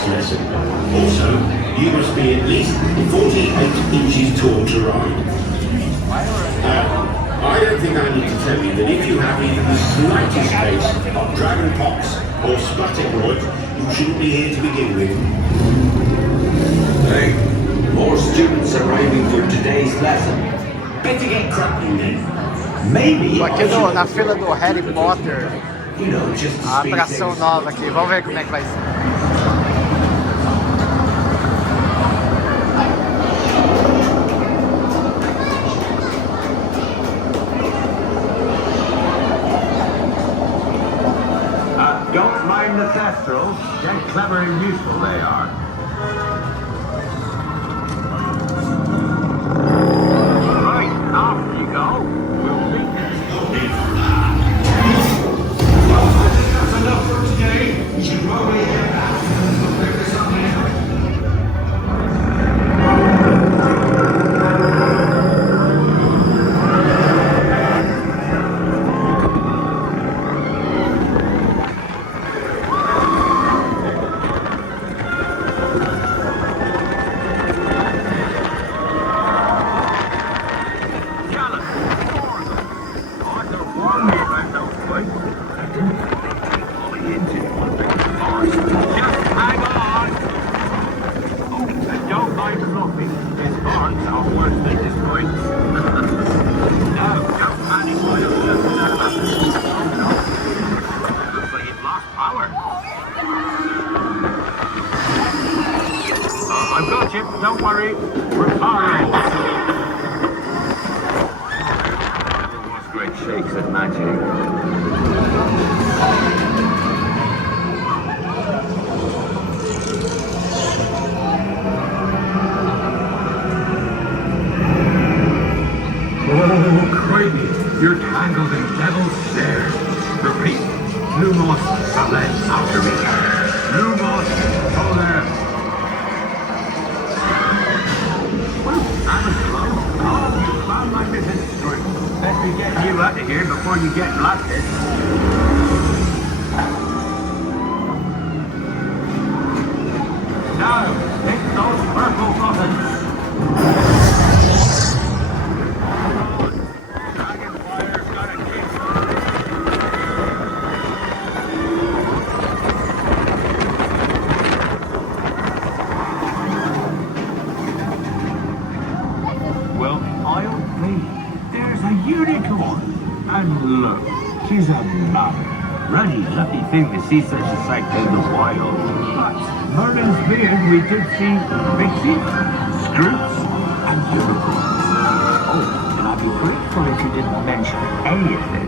this lesson. Also, you must be at least 48 inches tall to ride. I don't think I need to tell you that if you have even the slightest case of dragon pox or spotting roid, you shouldn't be here to begin with. Hey, more students arriving for today's lesson. Better get cracking then. Maybe Tô aqui na fila do Harry Potter, you know, just to a speed atração things. nova aqui. Vamos ver como é que vai ser. Don't mind the thestrals. They're clever and useful, they are. Right, off you go. We'll meet That's enough for today. You should probably head back. Look like there's something else. Don't worry, we're fine. Everyone's great shakes at magic. Oh, crikey, you're tangled in devil's snares. Repeat, Lumos, Somente, after me. Lumos, Soler. Best be getting you out of here before you get blasted. Now, take those purple buttons. Dragonfire's got a kick. Well, I'll be. There's a unicorn. And look, she's a nut. Really lucky thing to see such a sight in the wild. But Merlin's beard, we did see Pixie, Scroots, and unicorns. Oh, and I'd be grateful if you didn't mention any of this.